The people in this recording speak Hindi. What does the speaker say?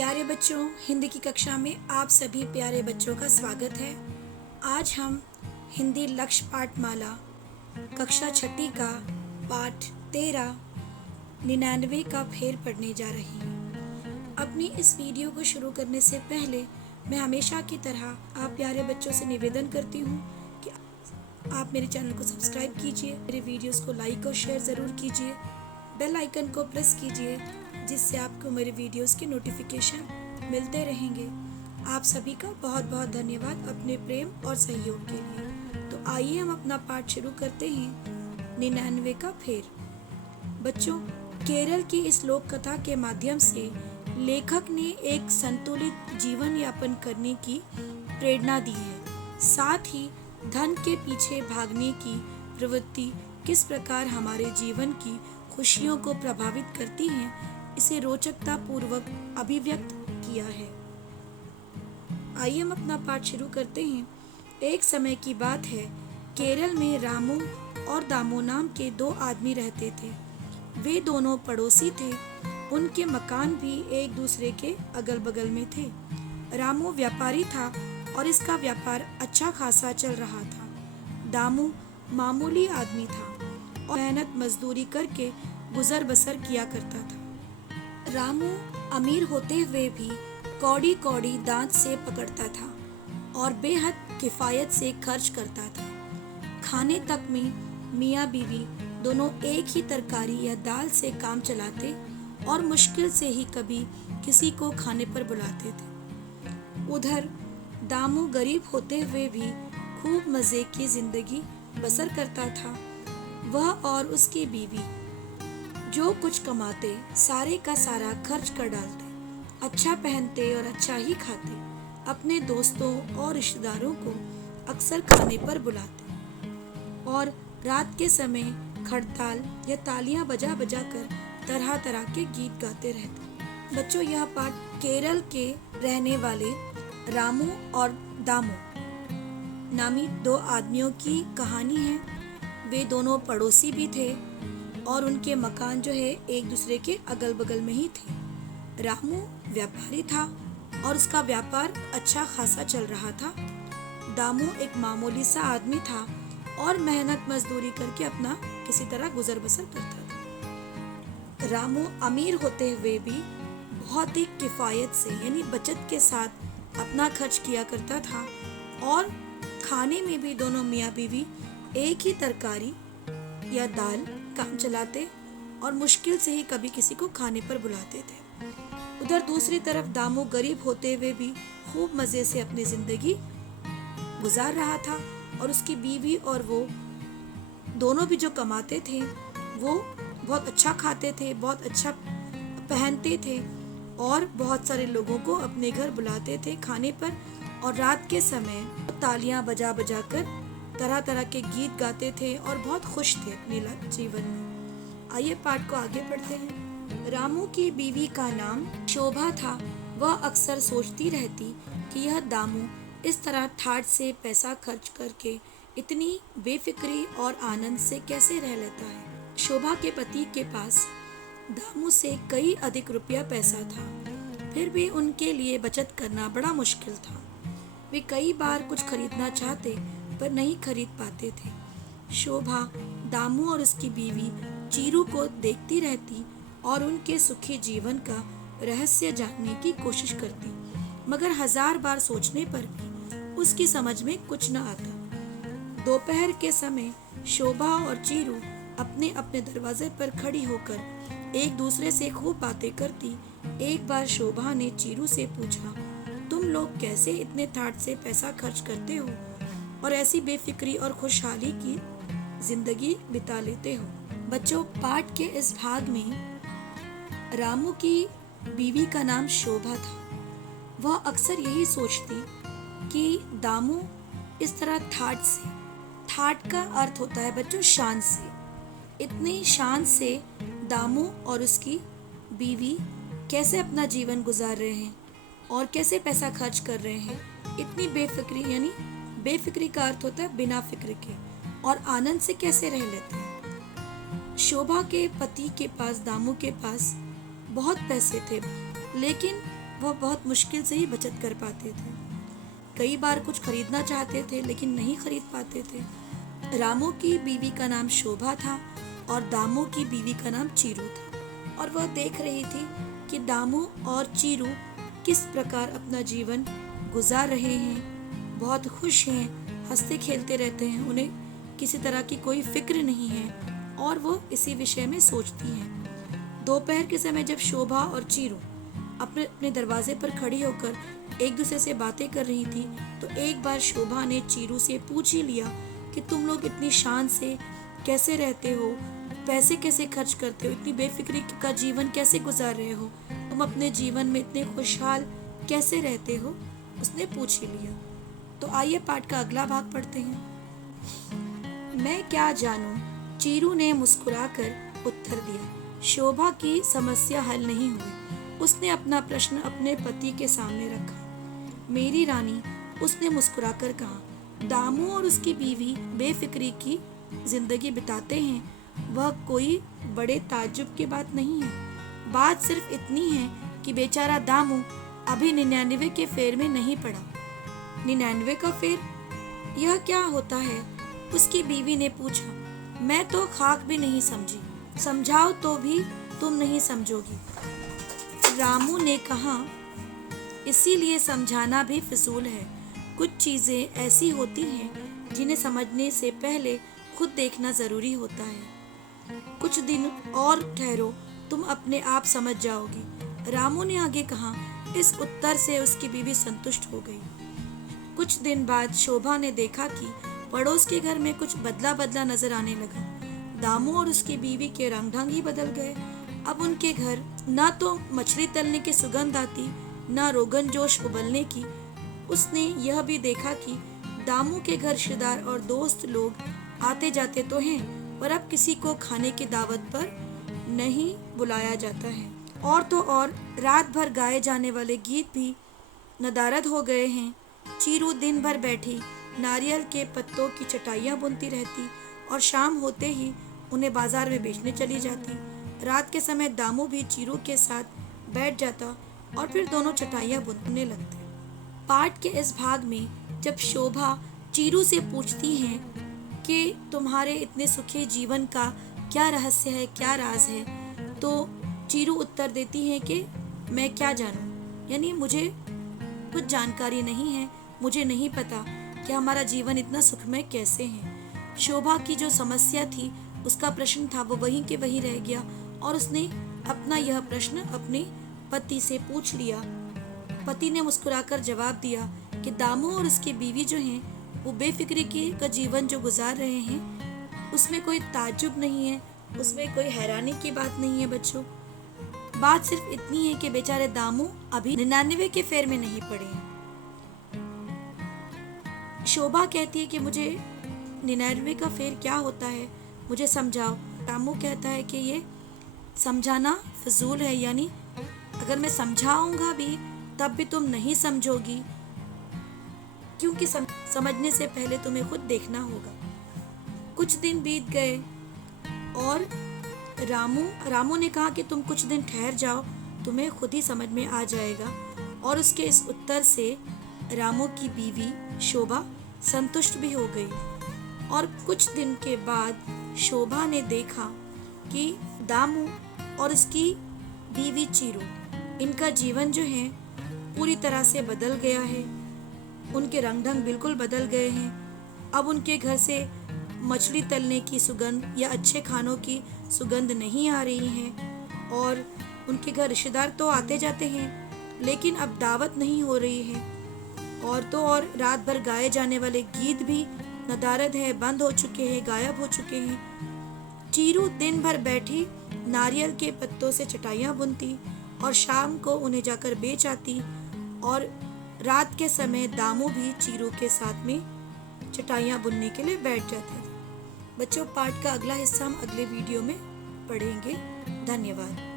प्यारे बच्चों, हिंदी की कक्षा में आप सभी प्यारे बच्चों का स्वागत है। आज हम हिंदी लक्ष्य पाठमाला कक्षा छठी का पाठ 13 99 का फेर पढ़ने जा रही हूँ। अपनी इस वीडियो को शुरू करने से पहले मैं हमेशा की तरह आप प्यारे बच्चों से निवेदन करती हूँ कि आप मेरे चैनल को सब्सक्राइब कीजिए, मेरे वीडियोस को लाइक और शेयर ज़रूर कीजिए, बेल आइकन को प्रेस कीजिए जिससे आपको मेरे वीडियोस के नोटिफिकेशन मिलते रहेंगे। आप सभी का बहुत बहुत धन्यवाद अपने प्रेम और सहयोग के लिए। तो आइए हम अपना पाठ शुरू करते हैं 99 का फेर। बच्चों, केरल की इस लोक कथा के माध्यम से लेखक ने एक संतुलित जीवन यापन करने की प्रेरणा दी है। साथ ही धन के पीछे भागने की प्रवृत्ति किस प्रकार हमारे जीवन की खुशियों को प्रभावित करती है, इसे रोचकता पूर्वक अभिव्यक्त किया है। आइए हम अपना पाठ शुरू करते हैं। एक समय की बात है, केरल में रामू और दामू नाम के दो आदमी रहते थे। वे दोनों पड़ोसी थे। उनके मकान भी एक दूसरे के अगल बगल में थे। रामू व्यापारी था और इसका व्यापार अच्छा खासा चल रहा था। दामू मामूली आदमी था और मेहनत मजदूरी करके गुजर बसर किया करता था। रामू अमीर होते हुए भी कौड़ी कौड़ी दांत से पकड़ता था और बेहद किफायत से खर्च करता था। खाने तक में मियाँ बीवी दोनों एक ही तरकारी या दाल से काम चलाते और मुश्किल से ही कभी किसी को खाने पर बुलाते थे। उधर दामू गरीब होते हुए भी खूब मजे की जिंदगी बसर करता था। वह और उसकी बीवी जो कुछ कमाते सारे का सारा खर्च कर डालते, अच्छा पहनते और अच्छा ही खाते। अपने दोस्तों और रिश्तेदारों को अक्सर खाने पर बुलाते और रात के समय खड़ताल या तालियां बजा बजा कर तरह तरह के गीत गाते रहते। बच्चों, यह पाठ केरल के रहने वाले रामू और दामू नामी दो आदमियों की कहानी है। वे दोनों पड़ोसी भी थे और उनके मकान जो है एक दूसरे के अगल बगल में ही थे। रामू व्यापारी था और उसका व्यापार अच्छा खासा चल रहा था। दामू एक मामूली सा आदमी था और मेहनत मजदूरी करके अपना किसी तरह गुजर बसर करता था। रामू अमीर होते हुए भी बहुत ही किफायत से यानी बचत के साथ अपना खर्च किया करता था और खाने में भी दोनों मियाँ बीवी एक ही तरकारी या दाल काम चलाते और मुश्किल से ही कभी किसी को खाने पर बुलाते थे। उधर दूसरी तरफ दामू गरीब होते हुए भी खूब मजे से अपनी जिंदगी गुजार रहा था और उसकी बीवी और वो दोनों भी जो कमाते थे वो बहुत अच्छा खाते थे, बहुत अच्छा पहनते थे और बहुत सारे लोगों को अपने घर बुलाते थे खाने पर। और रात के समय तालियां बजा बजा कर तरह तरह के गीत गाते थे और बहुत खुश थे अपने जीवन में। आइए पाठ को आगे पढ़ते हैं। रामू की बीवी का नाम शोभा था। वह अक्सर सोचती रहती कि यह दामू इस तरह ठाठ से पैसा खर्च करके इतनी बेफिक्री और आनंद से कैसे रह लेता है। शोभा के पति के पास दामू से कई अधिक रुपया पैसा था, फिर भी उनके लिए बचत करना बड़ा मुश्किल था। वे कई बार कुछ खरीदना चाहते पर नहीं खरीद पाते थे। शोभा दामू और उसकी बीवी चीरू को देखती रहती और उनके सुखी जीवन का रहस्य जानने की कोशिश करती, मगर 1000 बार सोचने पर भी उसकी समझ में कुछ न आता। दोपहर के समय शोभा और चीरू अपने अपने दरवाजे पर खड़ी होकर एक दूसरे से खूब बातें करती। एक बार शोभा ने चीरू से पूछा, तुम लोग कैसे इतने ठाठ से पैसा खर्च करते हो और ऐसी बेफिक्री और खुशहाली की जिंदगी बिता लेते हो। बच्चों, पाठ के इस भाग में रामू की बीवी का नाम शोभा था। वह अक्सर यही सोचती कि दामू इस तरह ठाठ से, ठाठ का अर्थ होता है बच्चों शान से, इतनी शान से दामू और उसकी बीवी कैसे अपना जीवन गुजार रहे हैं और कैसे पैसा खर्च कर रहे हैं। इतनी बेफिक्री, यानी बेफिक्री का अर्थ होता है बिना फिक्र के, और आनंद से कैसे रह लेते हैं। शोभा के पति के पास, दामू के पास बहुत पैसे थे, लेकिन वह बहुत मुश्किल से ही बचत कर पाते थे। कई बार कुछ खरीदना चाहते थे लेकिन नहीं खरीद पाते थे। रामू की बीवी का नाम शोभा था और दामू की बीवी का नाम चीरू था, और वह देख रही थी कि दामू और चीरू किस प्रकार अपना जीवन गुजार रहे हैं, बहुत खुश हैं, हंसते खेलते रहते हैं, उन्हें किसी तरह की कोई फिक्र नहीं है और वो इसी विषय में सोचती हैं। दोपहर के समय जब शोभा और चीरू अपने अपने दरवाजे पर खड़ी होकर एक दूसरे से बातें कर रही थी, तो एक बार शोभा ने चीरू से पूछ ही लिया कि तुम लोग इतनी शान से कैसे रहते हो, पैसे कैसे खर्च करते हो, इतनी बेफिक्री का जीवन कैसे गुजार रहे हो, तुम अपने जीवन में इतने खुशहाल कैसे रहते हो, उसने पूछ ही लिया। तो आइए पाठ का अगला भाग पढ़ते हैं। मैं क्या जानूं, चीरू ने मुस्कुराकर उत्तर दिया। शोभा की समस्या हल नहीं हुई। उसने अपना प्रश्न अपने पति के सामने रखा। मेरी रानी, उसने मुस्कुराकर कहा, दामू और उसकी बीवी बेफिक्री की जिंदगी बिताते हैं, वह कोई बड़े ताज्जुब की बात नहीं है। बात सिर्फ इतनी है कि बेचारा दामू अभी 99 के फेर में नहीं पड़ा। 99 का फेर, यह क्या होता है? उसकी बीवी ने पूछा। मैं तो खाक भी नहीं समझी, समझाओ तो भी तुम नहीं समझोगी। रामू ने कहा, इसीलिए समझाना भी फिजूल है। कुछ चीजें ऐसी होती हैं जिन्हें समझने से पहले खुद देखना जरूरी होता है। कुछ दिन और ठहरो, तुम अपने आप समझ जाओगी। रामू ने आगे कहा। इस उत्तर से उसकी बीवी संतुष्ट हो गई। कुछ दिन बाद शोभा ने देखा कि पड़ोस के घर में कुछ बदला बदला नजर आने लगा। दामू और उसकी बीवी के रंग ढंग ही बदल गए। अब उनके घर न तो मछली तलने की सुगंध आती, न रोगन जोश उबलने की। उसने यह भी देखा कि दामू के घर रिश्तेदार और दोस्त लोग आते जाते तो हैं, पर अब किसी को खाने की दावत पर नहीं बुलाया जाता है। और तो और रात भर गाए जाने वाले गीत भी नदारद हो गए हैं। चीरू दिन भर बैठी नारियल के पत्तों की चटाइयाँ बुनती रहती और शाम होते ही उन्हें बाजार में बेचने चली जाती। रात के समय दामू भी चीरू के साथ बैठ जाता और फिर दोनों चटाइयाँ बुनने लगते। पाठ के इस भाग में जब शोभा चीरू से पूछती हैं कि तुम्हारे इतने सुखी जीवन का क्या रहस्य है, क्या राज है, तो चीरू उत्तर देती है कि मैं क्या जानूं, यानी मुझे कुछ जानकारी नहीं है, मुझे नहीं पता कि हमारा जीवन इतना सुखमय कैसे है। शोभा की जो समस्या थी, उसका प्रश्न था, वो वहीं के वहीं रह गया और उसने अपना यह प्रश्न अपने पति से पूछ लिया। पति ने मुस्कुराकर जवाब दिया कि दामू और उसकी बीवी जो हैं, वो बेफिक्री का जीवन जो गुजार रहे हैं, उसमें कोई ताज्जुब नहीं है, उसमें कोई हैरानी की बात नहीं है बच्चों। बात सिर्फ इतनी है कि बेचारे दामू अभी 99 के फेर में नहीं पड़े हैं। शोभा कहती है कि मुझे 99 का फेर क्या होता है, मुझे समझाओ। दामू कहता है कि ये समझाना फजूल है, यानी अगर मैं समझाऊंगा भी तब भी तुम नहीं समझोगी, क्योंकि समझने से पहले तुम्हें खुद देखना होगा। कुछ दिन बीत गए और रामू ने कहा कि तुम कुछ दिन ठहर जाओ, तुम्हें खुद ही समझ में आ जाएगा। और उसके इस उत्तर से रामू की बीवी शोभा संतुष्ट भी हो गई। और कुछ दिन के बाद शोभा ने देखा कि दामू और उसकी बीवी चीरू, इनका जीवन जो है पूरी तरह से बदल गया है। उनके रंग ढंग बिल्कुल बदल गए हैं। अब उनके घर से मछली तलने की सुगंध या अच्छे खानों की सुगंध नहीं आ रही है और उनके घर रिश्तेदार तो आते जाते हैं, लेकिन अब दावत नहीं हो रही है। और तो और रात भर गाए जाने वाले गीत भी नदारद है, बंद हो चुके हैं, गायब हो चुके हैं। चीरू दिन भर बैठी नारियल के पत्तों से चटाइयाँ बुनती और शाम को उन्हें जाकर बेच आती, और रात के समय दामू भी चीरू के साथ में चटाइयाँ बुनने के लिए बैठ जाते थे। बच्चों, पाठ का अगला हिस्सा हम अगले वीडियो में पढ़ेंगे। धन्यवाद।